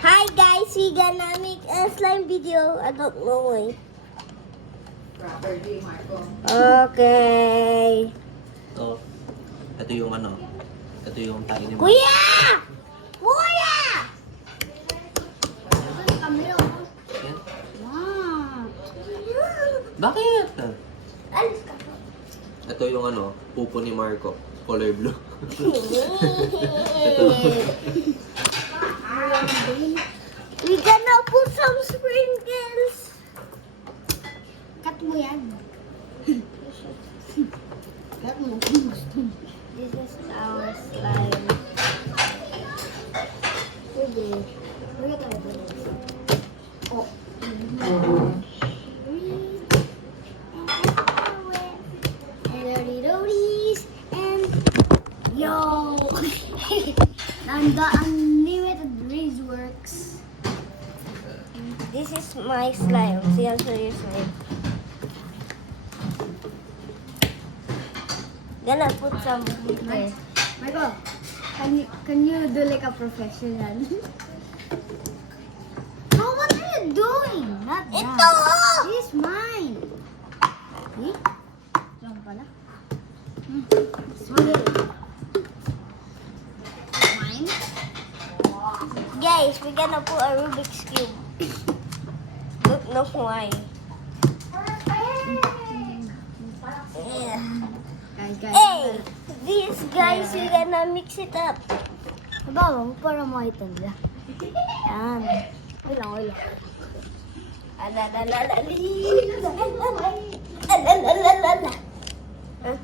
Hi guys, we gonna make a slime video. I don't know eh. Properly, Marco. Okay. Ito yung ano. Ito yung tayo ni Kuya! Kuya! Yan. Wow. Bakit? Alis ka. Ito yung ano, pupo ni Marco. Color blue. Ito. We gonna put some sprinkles. Cut mo yan. Cut mo. This is our slime. Sige. Wait a minute. Oh. And yo! And the unlimited breeze works. This is my slime. See, I'll show you slime. Gonna put some there. Michael, can you do like a professional? Oh, what are you doing? Not that. Ito! This is mine. See? Diyan pala. Mine? Guys, we're gonna put a Rubik's Cube. Don't know why. Yeah. Guys. Hey! These guys, we're gonna mix it up. Baba mo para makita nila. Yan. Wala. Alalalalali. Alalalalala. Huh?